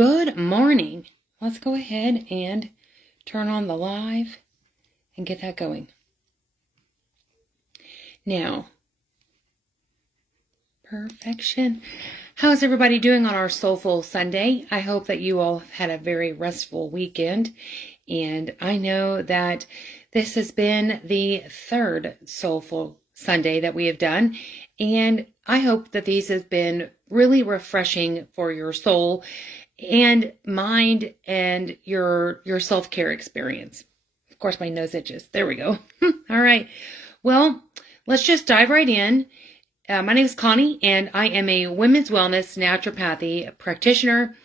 Good morning. Let's go ahead and turn on the live and get that going. Now, perfection. How's everybody doing on our Soulful Sunday? I hope that you all have had a very restful weekend. And I know that this has been the third Soulful Sunday that we have done. And I hope that these have been really refreshing for your soul and mind and your self-care experience. Of course, my nose itches. There we go. All right. Well, let's just dive right in. My name is Connie, and I am a women's wellness naturopathy practitioner.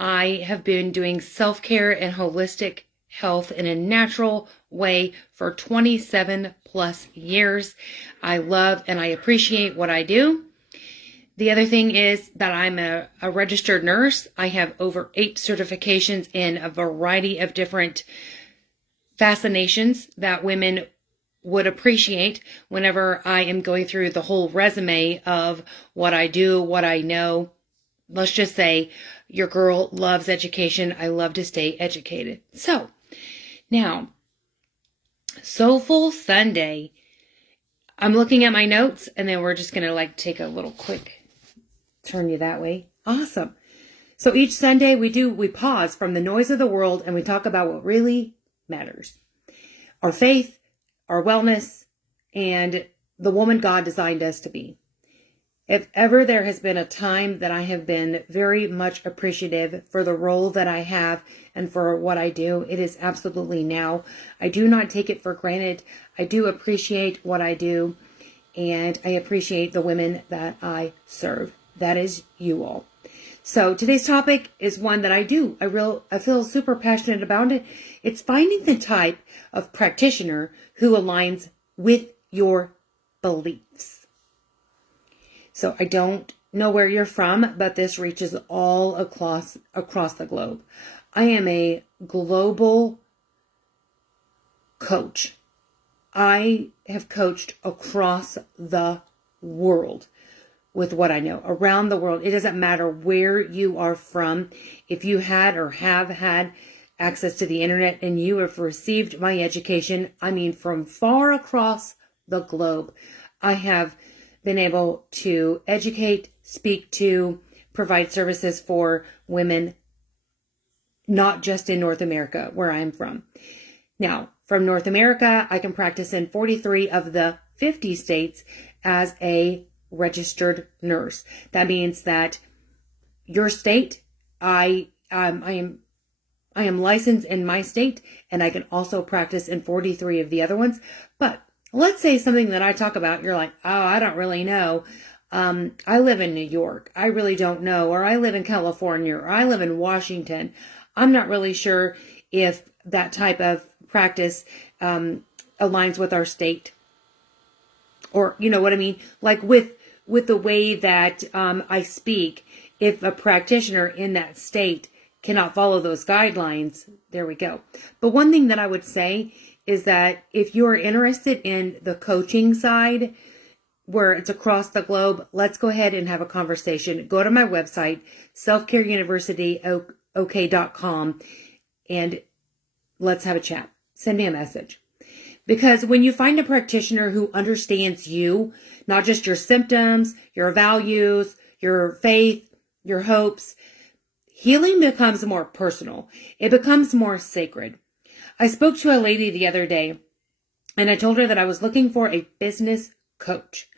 I have been doing self-care and holistic health in a natural way for 27 plus years. I love and I appreciate what I do. The other thing is that I'm a registered nurse. I have over 8 certifications in a variety of different fascinations that women would appreciate whenever I am going through the whole resume of what I do, what I know. Let's just say your girl loves education. I love to stay educated. So now, Soulful Sunday. I'm looking at my notes and then we're just going to take a little quick turn you that way. Awesome. So each Sunday we pause from the noise of the world and we talk about what really matters. Our faith, our wellness, and the woman God designed us to be. If ever there has been a time that I have been very much appreciative for the role that I have and for what I do, it is absolutely now. I do not take it for granted. I do appreciate what I do, and I appreciate the women that I serve. That is you all. So today's topic is one that I feel super passionate about it. It's finding the type of practitioner who aligns with your beliefs. So I don't know where you're from, but this reaches all across the globe. I am a global coach. I have coached across the world with what I know, around the world. It doesn't matter where you are from. If you had or have had access to the internet and you have received my education, from far across the globe, I have been able to educate, speak to, provide services for women, not just in North America, where I'm from. Now, from North America, I can practice in 43 of the 50 states as a registered nurse. That means that your state, I am licensed in my state, and I can also practice in 43 of the other ones. But let's say something that I talk about, you're like, oh, I don't really know. I live in New York. I really don't know. Or I live in California, or I live in Washington. I'm not really sure if that type of practice aligns with our state. Or, you know what I mean? Like with the way that I speak, if a practitioner in that state cannot follow those guidelines, there we go. But one thing that I would say is that if you're interested in the coaching side, where it's across the globe, let's go ahead and have a conversation. Go to my website, selfcareuniversityok.com, and let's have a chat. Send me a message. Because when you find a practitioner who understands you, not just your symptoms, your values, your faith, your hopes, healing becomes more personal. It becomes more sacred. I spoke to a lady the other day, and I told her that I was looking for a business coach.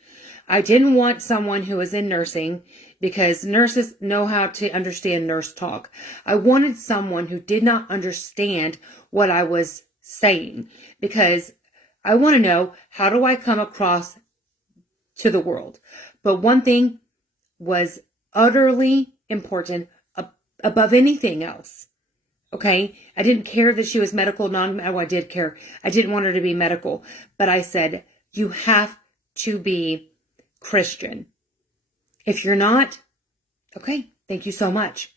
I didn't want someone who was in nursing because nurses know how to understand nurse talk. I wanted someone who did not understand what I was saying, because I want to know, how do I come across to the world? But one thing was utterly important above anything else. Okay? I didn't care that she was medical, I did care. I didn't want her to be medical. But I said, you have to be Christian. If you're not, okay, thank you so much.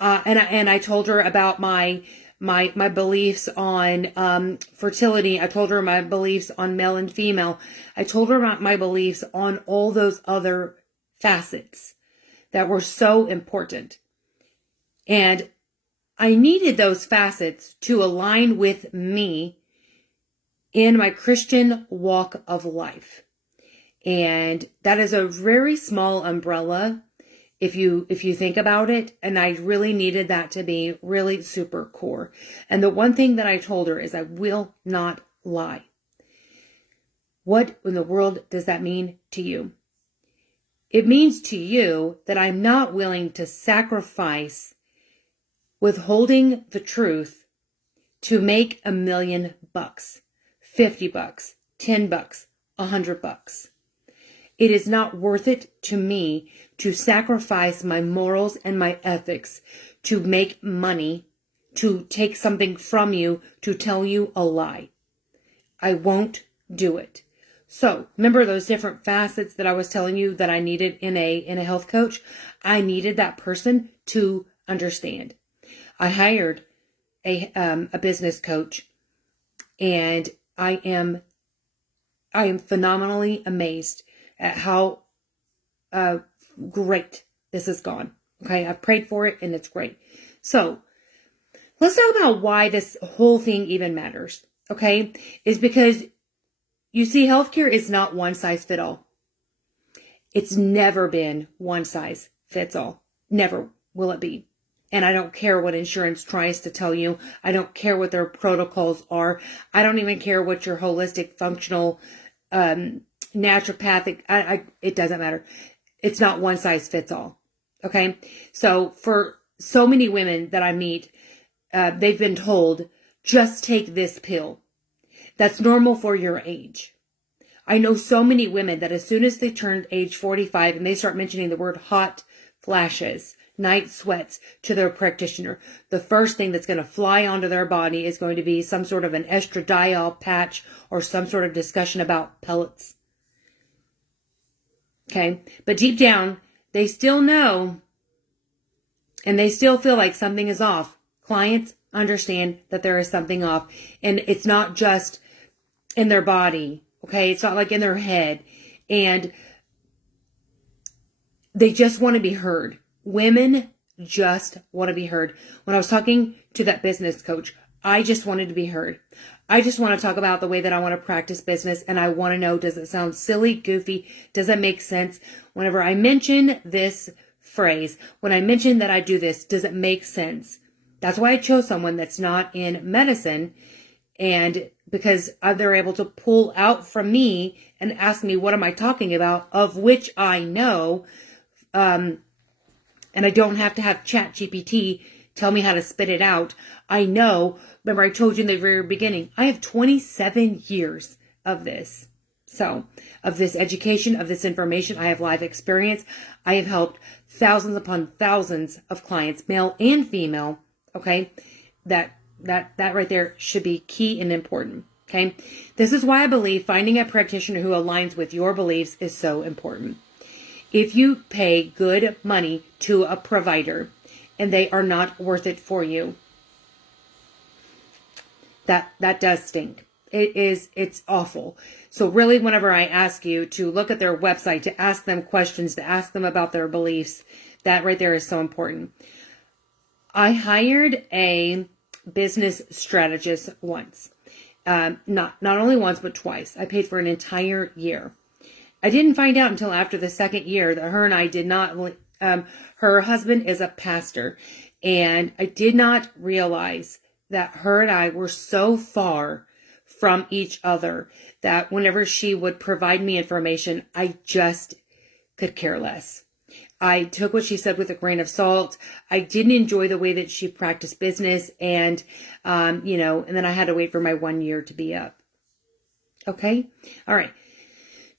And I told her about my beliefs on fertility. I told her my beliefs on male and female. I told her about my beliefs on all those other facets that were so important. And I needed those facets to align with me in my Christian walk of life. And that is a very small umbrella if you think about it. And I really needed that to be really super core. And the one thing that I told her is I will not lie. What in the world does that mean to you? It means to you that I'm not willing to sacrifice withholding the truth to make $1 million, $50, $10, $100. It is not worth it to me to sacrifice my morals and my ethics to make money, to take something from you, to tell you a lie. I won't do it. So remember those different facets that I was telling you that I needed in a health coach? I needed that person to understand. I hired a business coach, and I am phenomenally amazed at how great this has gone. Okay, I've prayed for it and it's great. So let's talk about why this whole thing even matters. Okay, is because you see, healthcare is not one size fits all. It's never been one size fits all. Never will it be. And I don't care what insurance tries to tell you. I don't care what their protocols are. I don't even care what your holistic, functional, naturopathic, it doesn't matter. It's not one size fits all. Okay. So for so many women that I meet, they've been told, just take this pill. That's normal for your age. I know so many women that as soon as they turn age 45 and they start mentioning the word hot flashes, night sweats to their practitioner, the first thing that's going to fly onto their body is going to be some sort of an estradiol patch or some sort of discussion about pellets. Okay. But deep down, they still know and they still feel like something is off. Clients understand that there is something off, and it's not just in their body. Okay. It's not like in their head, and they just want to be heard. Women just want to be heard. When I was talking to that business coach, I just wanted to be heard. I just want to talk about the way that I want to practice business, and I want to know, does it sound silly, goofy? Does it make sense? Whenever I mention this phrase, when I mention that I do this, does it make sense? That's why I chose someone that's not in medicine, and because they're able to pull out from me and ask me, what am I talking about? Of which I know, and I don't have to have ChatGPT tell me how to spit it out. I know. Remember, I told you in the very beginning, I have 27 years of this. So, of this education, of this information, I have live experience. I have helped thousands upon thousands of clients, male and female. Okay. That right there should be key and important. Okay. This is why I believe finding a practitioner who aligns with your beliefs is so important. If you pay good money to a provider and they are not worth it for you, that does stink. It's awful. So really, whenever I ask you to look at their website, to ask them questions, to ask them about their beliefs, that right there is so important. I hired a business strategist once. Not only once, but twice. I paid for an entire year. I didn't find out until after the second year that her and I did not, her husband is a pastor, and I did not realize that her and I were so far from each other that whenever she would provide me information, I just could care less. I took what she said with a grain of salt. I didn't enjoy the way that she practiced business, and, and then I had to wait for my 1 year to be up. Okay. All right.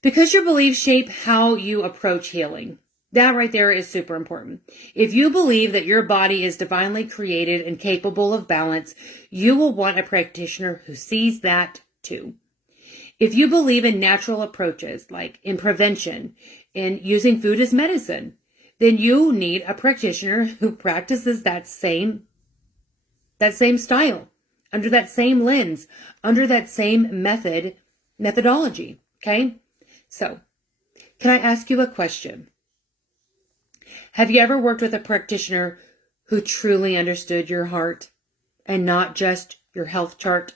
Because your beliefs shape how you approach healing. That right there is super important. If you believe that your body is divinely created and capable of balance, you will want a practitioner who sees that too. If you believe in natural approaches, like in prevention, in using food as medicine, then you need a practitioner who practices that same style, under that same lens, under that same methodology. Okay? So, can I ask you a question? Have you ever worked with a practitioner who truly understood your heart and not just your health chart.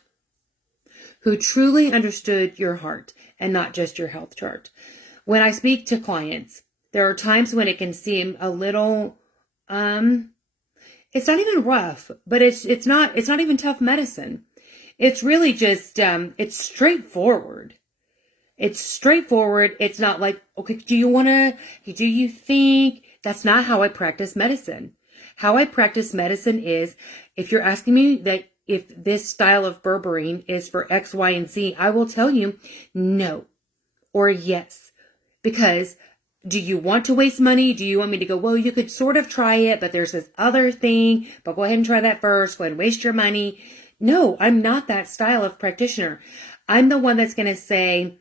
Who truly understood your heart and not just your health chart. When I speak to clients, there are times when it can seem a little, it's not even rough, but it's not even tough medicine. It's really just, it's straightforward. It's straightforward. It's not like, okay, do you think? That's not how I practice medicine. How I practice medicine is, if you're asking me that if this style of berberine is for X, Y, and Z, I will tell you no or yes. Because do you want to waste money? Do you want me to go, well, you could sort of try it, but there's this other thing, but go ahead and try that first. Go ahead and waste your money. No, I'm not that style of practitioner. I'm the one that's going to say,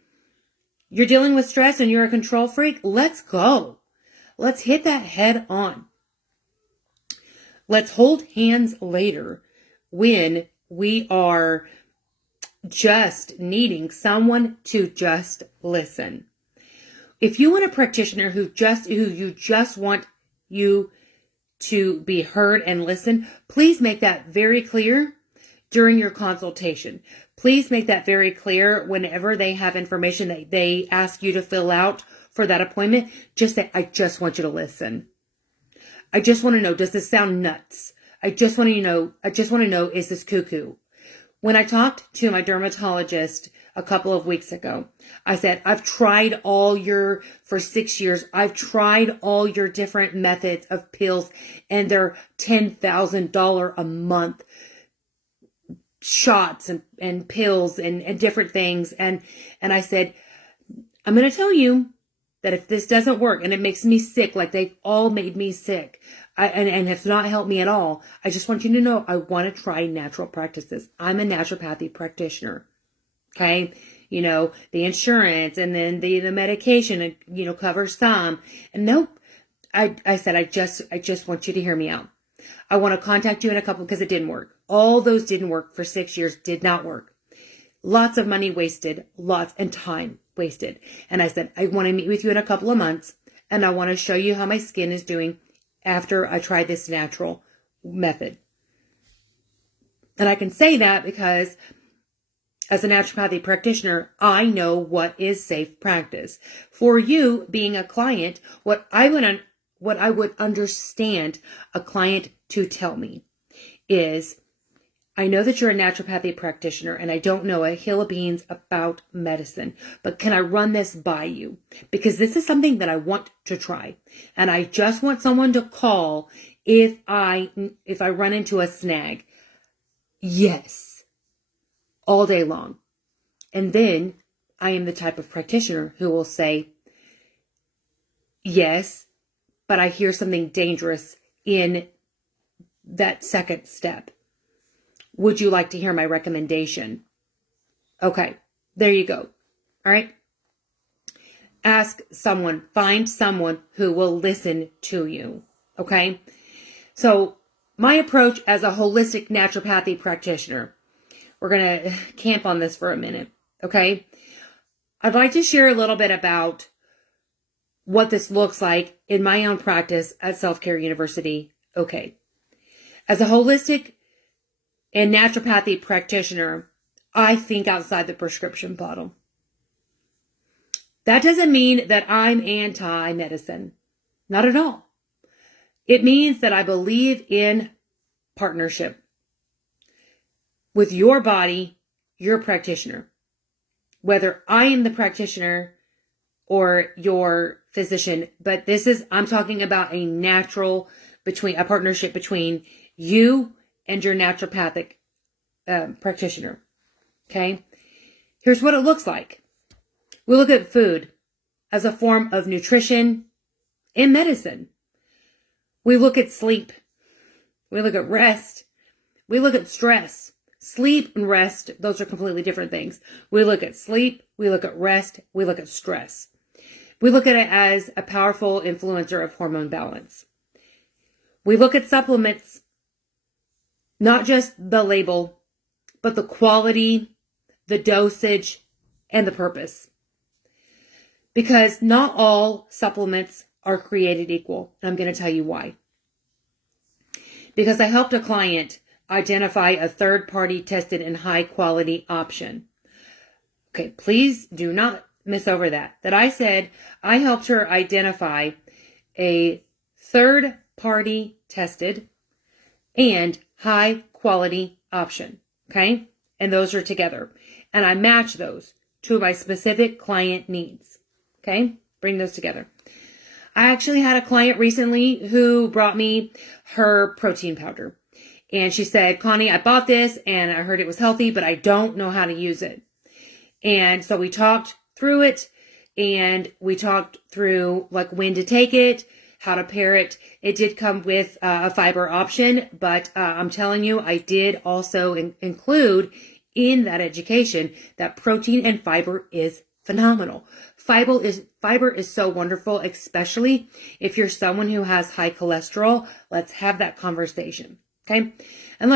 you're dealing with stress and you're a control freak. Let's go. Let's hit that head on. Let's hold hands later when we are just needing someone to just listen. If you want a practitioner who you just want you to be heard and listen, please make that very clear during your consultation. Please make that very clear whenever they have information that they ask you to fill out for that appointment. Just say, I just want you to listen. I just want to know, does this sound nuts? I just want to know, is this cuckoo? When I talked to my dermatologist a couple of weeks ago, I said, for 6 years, I've tried all your different methods of pills, and they're $10,000 a month shots and pills and different things. And I said, I'm going to tell you that if this doesn't work and it makes me sick, like they've all made me sick, and have not helped me at all, I just want you to know I want to try natural practices. I'm a naturopathy practitioner. Okay. The insurance and then the medication, covers some. And nope. I said, I just want you to hear me out. I want to contact you in a couple, because it didn't work. All those didn't work for 6 years, did not work. Lots of money wasted, and time wasted. And I said, I want to meet with you in a couple of months, and I want to show you how my skin is doing after I try this natural method. And I can say that because as a naturopathy practitioner, I know what is safe practice. For you being a client, what I would understand a client to tell me is, I know that you're a naturopathy practitioner and I don't know a hill of beans about medicine, but can I run this by you? Because this is something that I want to try. And I just want someone to call if I run into a snag. Yes. All day long. And then I am the type of practitioner who will say, yes, but I hear something dangerous in that second step. Would you like to hear my recommendation? Okay, there you go. All right. Find someone who will listen to you. Okay. So my approach as a holistic naturopathy practitioner, we're going to camp on this for a minute. Okay. I'd like to share a little bit about what this looks like in my own practice at Self-Care University. Okay. As a holistic and naturopathy practitioner, I think outside the prescription bottle. That doesn't mean that I'm anti-medicine. Not at all. It means that I believe in partnership with your body, your practitioner. Whether I am the practitioner or your physician, but I'm talking about a partnership between you and your naturopathic practitioner. Okay. Here's what it looks like. We look at food as a form of nutrition and medicine. We look at sleep. We look at rest. We look at stress. Sleep and rest, those are completely different things. We look at sleep. We look at rest. We look at stress. We look at it as a powerful influencer of hormone balance. We look at supplements, not just the label, but the quality, the dosage, and the purpose. Because not all supplements are created equal. I'm going to tell you why. because I helped a client identify a third-party tested and high-quality option. Okay, please do not miss over that I said I helped her identify a third-party tested and high-quality option, okay? And those are together. And I match those to my specific client needs, okay? Bring those together. I actually had a client recently who brought me her protein powder. And she said, Connie, I bought this and I heard it was healthy, but I don't know how to use it. And so we talked through it, and we talked through like when to take it, how to pair it. It did come with a fiber option, but I'm telling you, I did also include in that education that protein and fiber is phenomenal. Fiber is so wonderful, especially if you're someone who has high cholesterol. Let's have that conversation. Okay. And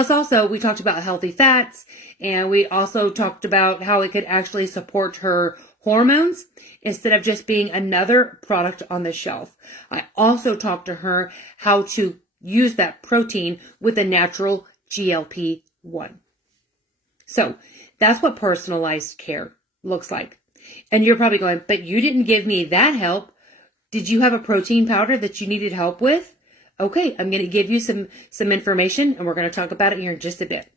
we talked about healthy fats, and we also talked about how it could actually support her hormones instead of just being another product on the shelf. I also talked to her how to use that protein with a natural GLP-1. So that's what personalized care looks like. And you're probably going, but you didn't give me that help. Did you have a protein powder that you needed help with? Okay, I'm going to give you some information, and we're going to talk about it here in just a bit.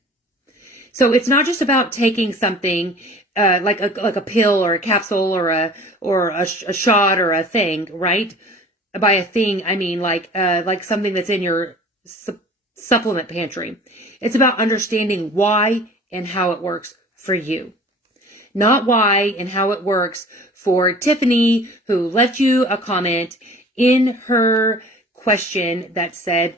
So it's not just about taking something like a pill or a capsule or a shot or a thing, right? By a thing, I mean like something that's in your supplement pantry. It's about understanding why and how it works for you. Not why and how it works for Tiffany, who left you a comment in her question that said,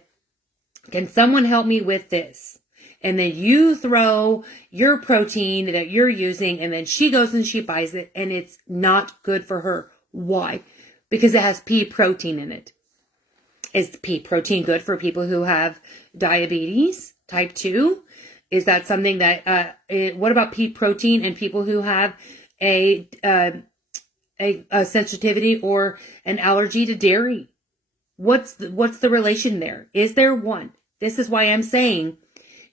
can someone help me with this? And then you throw your protein that you're using, and then she goes and she buys it, and it's not good for her. Why? Because it has pea protein in it. Is pea protein good for people who have diabetes type 2? Is that something that, what about pea protein and people who have a sensitivity or an allergy to dairy? What's the relation there? Is there one? This is why I'm saying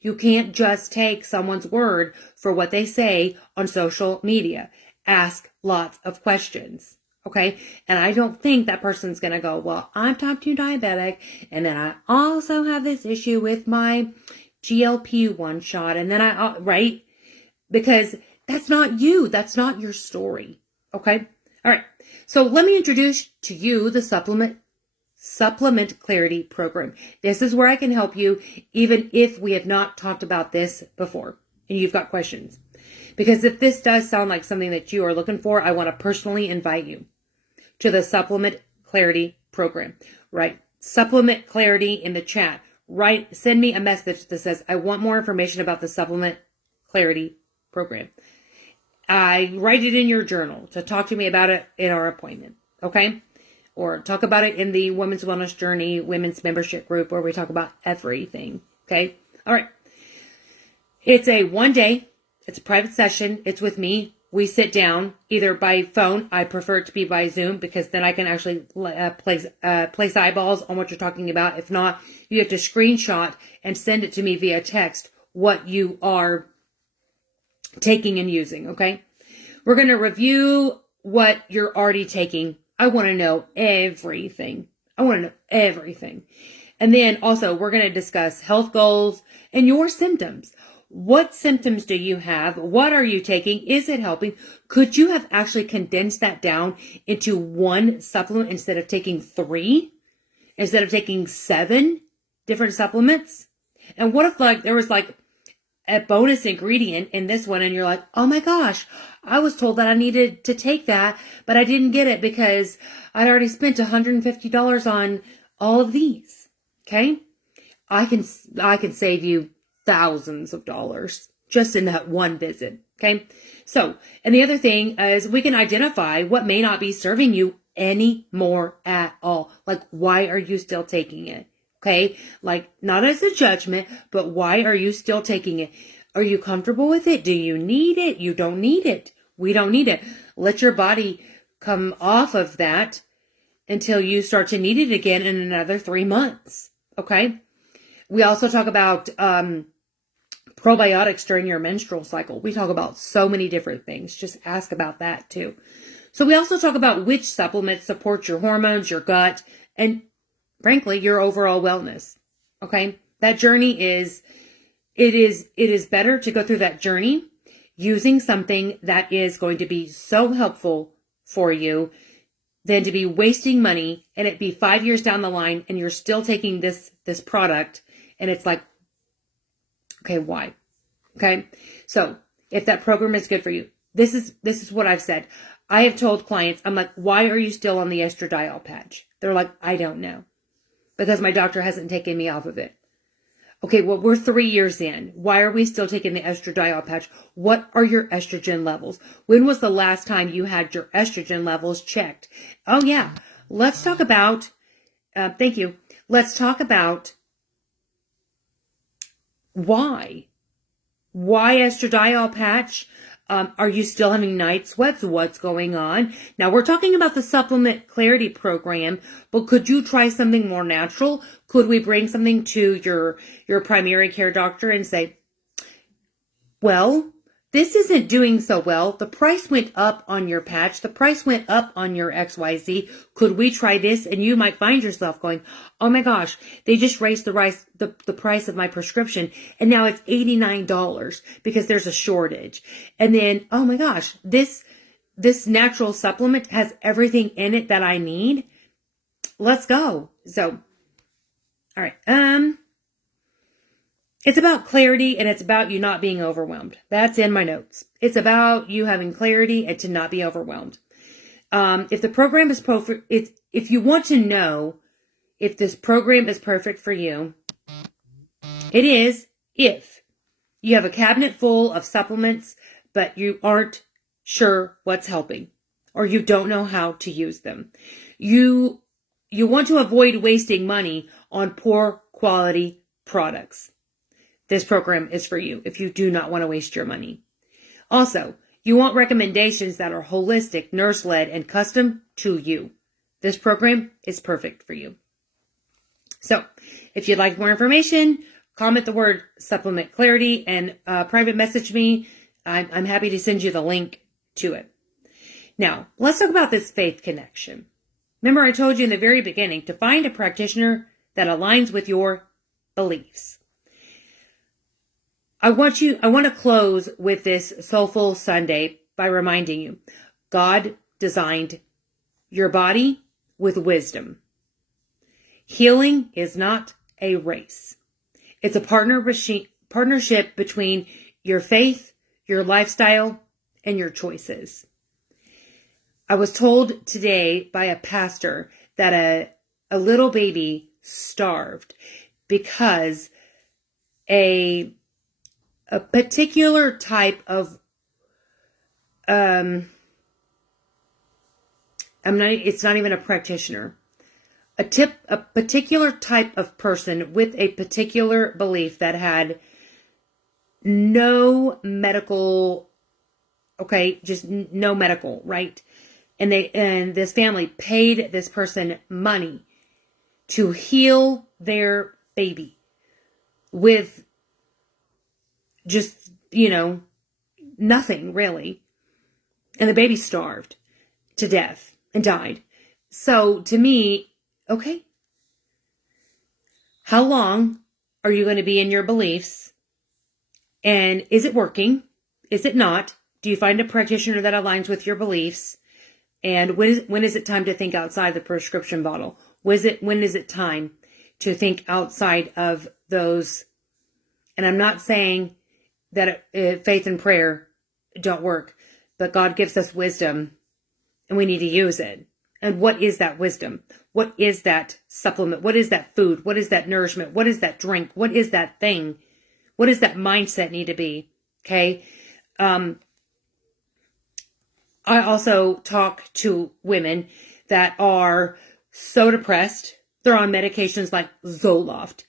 you can't just take someone's word for what they say on social media. Ask lots of questions. Okay. And I don't think that person's going to go, well, I'm type 2 diabetic, and then I also have this issue with my GLP-1 shot. And then right? Because that's not you. That's not your story. Okay. All right. So let me introduce to you the Supplement Clarity Program. This is where I can help you, even if we have not talked about this before and you've got questions. Because if this does sound like something that you are looking for, I want to personally invite you to the Supplement Clarity Program. Right? Supplement Clarity in the chat. Right? Send me a message that says, I want more information about the Supplement Clarity Program. I write it in your journal to talk to me about it in our appointment. Okay? Or talk about it in the Women's Wellness Journey Women's Membership Group, where we talk about everything. Okay? All right. It's a 1 day. It's a private session. It's with me. We sit down either by phone. I prefer it to be by Zoom, because then I can actually place eyeballs on what you're talking about. If not, you have to screenshot and send it to me via text what you are taking and using. Okay? We're going to review what you're already taking. I want to know everything. And then also we're going to discuss health goals and your symptoms. What symptoms do you have? What are you taking? Is it helping? Could you have actually condensed that down into one supplement instead of taking 3? Instead of taking 7 different supplements? And what if there was a bonus ingredient in this one, and you're like, oh my gosh, I was told that I needed to take that, but I didn't get it because I'd already spent $150 on all of these. Okay. I can save you thousands of dollars just in that one visit. Okay. So, and the other thing is we can identify what may not be serving you anymore at all. Like, why are you still taking it? Okay, not as a judgment, but why are you still taking it? Are you comfortable with it? Do you need it? You don't need it. We don't need it. Let your body come off of that until you start to need it again in another 3 months. Okay, We also talk about probiotics during your menstrual cycle. We talk about so many different things. Just ask about that too. So we also talk about which supplements support your hormones, your gut, and frankly, your overall wellness. Okay. That journey it is better to go through that journey using something that is going to be so helpful for you than to be wasting money and it be 5 years down the line and you're still taking this product and it's like, okay, why? Okay. So if that program is good for you, this is what I've said. I have told clients, I'm like, why are you still on the estradiol patch? They're like, I don't know. Because my doctor hasn't taken me off of it. Okay, well, we're 3 years in. Why are we still taking the estradiol patch? What are your estrogen levels? When was the last time you had your estrogen levels checked? Oh, yeah. Let's talk about, thank you. Let's talk about why. Why estradiol patch? Are you still having night sweats? What's going on? Now we're talking about the Supplement Clarity program, but could you try something more natural? Could we bring something to your primary care doctor and say, well, this isn't doing so well. The price went up on your patch. The price went up on your XYZ. Could we try this? And you might find yourself going, oh my gosh, they just raised the price of my prescription. And now it's $89 because there's a shortage. And then, oh my gosh, this natural supplement has everything in it that I need. Let's go. So, all right. It's about clarity and it's about you not being overwhelmed. That's in my notes. It's about you having clarity and to not be overwhelmed. If the program is perfect, if you want to know if this program is perfect for you, it is if you have a cabinet full of supplements, but you aren't sure what's helping or you don't know how to use them. You want to avoid wasting money on poor quality products. This program is for you if you do not want to waste your money. Also, you want recommendations that are holistic, nurse-led, and custom to you. This program is perfect for you. So, if you'd like more information, comment the word Supplement Clarity and private message me. I'm happy to send you the link to it. Now, let's talk about this faith connection. Remember, I told you in the very beginning to find a practitioner that aligns with your beliefs. I want to close with this Soulful Sunday by reminding you, God designed your body with wisdom. Healing is not a race. It's a partnership between your faith, your lifestyle, and your choices. I was told today by a pastor that a little baby starved because a particular type of it's not even a practitioner. A particular type of person with a particular belief that had no medical, just no medical, right? And this family paid this person money to heal their baby with just, nothing really. And the baby starved to death and died. So to me, okay, how long are you going to be in your beliefs? And is it working? Is it not? Do you find a practitioner that aligns with your beliefs? And when is it time to think outside the prescription bottle? When is it time to think outside of those? And I'm not saying that faith and prayer don't work, but God gives us wisdom and we need to use it. And what is that wisdom? What is that supplement? What is that food? What is that nourishment? What is that drink? What is that thing? What does that mindset need to be? Okay. I also talk to women that are so depressed. They're on medications like Zoloft,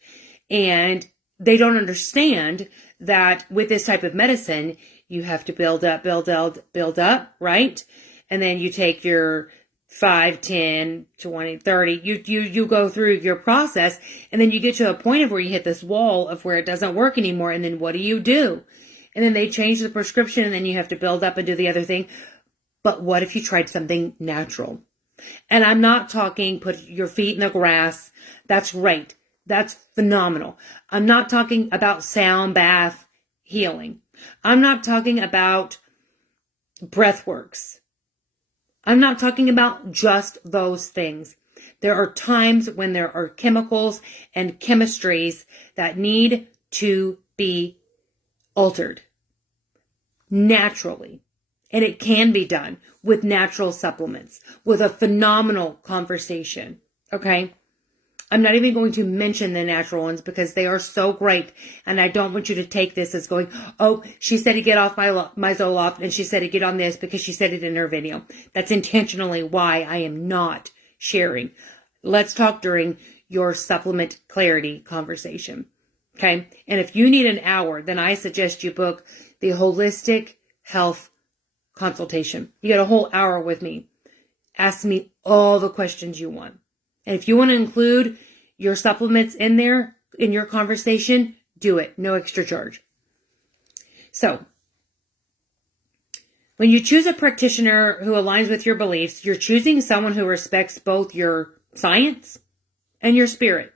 and they don't understand that with this type of medicine, you have to build up, right? And then you take your 5, 10, 20, 30. You go through your process, and then you get to a point of where you hit this wall of where it doesn't work anymore. And then what do? And then they change the prescription, and then you have to build up and do the other thing. But what if you tried something natural? And I'm not talking put your feet in the grass. That's great. That's phenomenal. I'm not talking about sound bath healing. I'm not talking about breathworks. I'm not talking about just those things. There are times when there are chemicals and chemistries that need to be altered naturally. And it can be done with natural supplements, with a phenomenal conversation. Okay? I'm not even going to mention the natural ones because they are so great. And I don't want you to take this as going, oh, she said to get off my Zoloft, and she said to get on this because she said it in her video. That's intentionally why I am not sharing. Let's talk during your supplement clarity conversation. Okay? And if you need an hour, then I suggest you book the Holistic Health Consultation. You get a whole hour with me. Ask me all the questions you want. And if you want to include your supplements in there, in your conversation, do it. No extra charge. So, when you choose a practitioner who aligns with your beliefs, you're choosing someone who respects both your science and your spirit.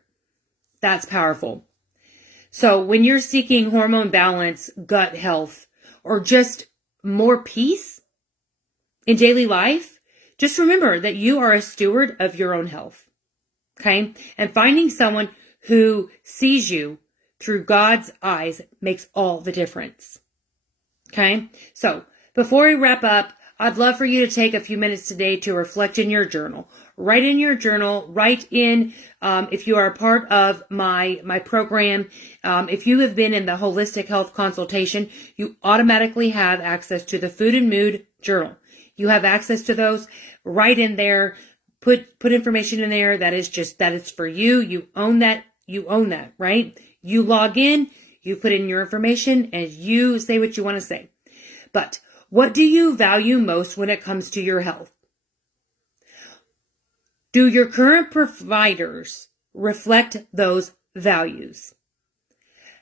That's powerful. So, when you're seeking hormone balance, gut health, or just more peace in daily life, just remember that you are a steward of your own health. Okay? And finding someone who sees you through God's eyes makes all the difference. Okay? So, before we wrap up, I'd love for you to take a few minutes today to reflect in your journal. Write in your journal, write in, if you are a part of my program, if you have been in the Holistic Health Consultation, you automatically have access to the Food and Mood Journal. You have access to those. Write in there. Put information in there that is for you. You own that, right? You log in, you put in your information, and you say what you want to say. But what do you value most when it comes to your health? Do your current providers reflect those values?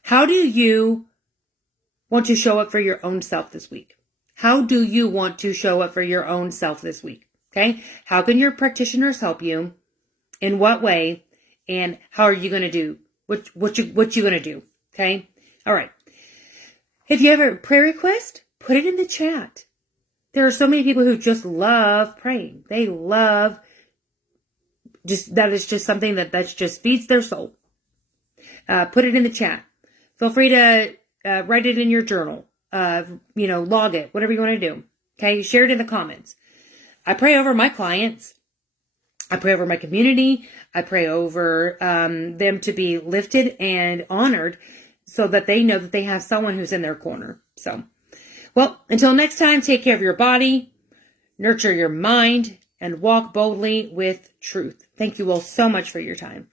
How do you want to show up for your own self this week? How do you want to show up for your own self this week? Okay. How can your practitioners help you? In what way? And how are you going to do? What you going to do? Okay. All right. If you have a prayer request, put it in the chat. There are so many people who just love praying. They love that is just something that just feeds their soul. Put it in the chat. Feel free to write it in your journal. Log it, whatever you want to do. Okay. Share it in the comments. I pray over my clients. I pray over my community. I pray over them to be lifted and honored so that they know that they have someone who's in their corner. So, well, until next time, take care of your body, nurture your mind, and walk boldly with truth. Thank you all so much for your time.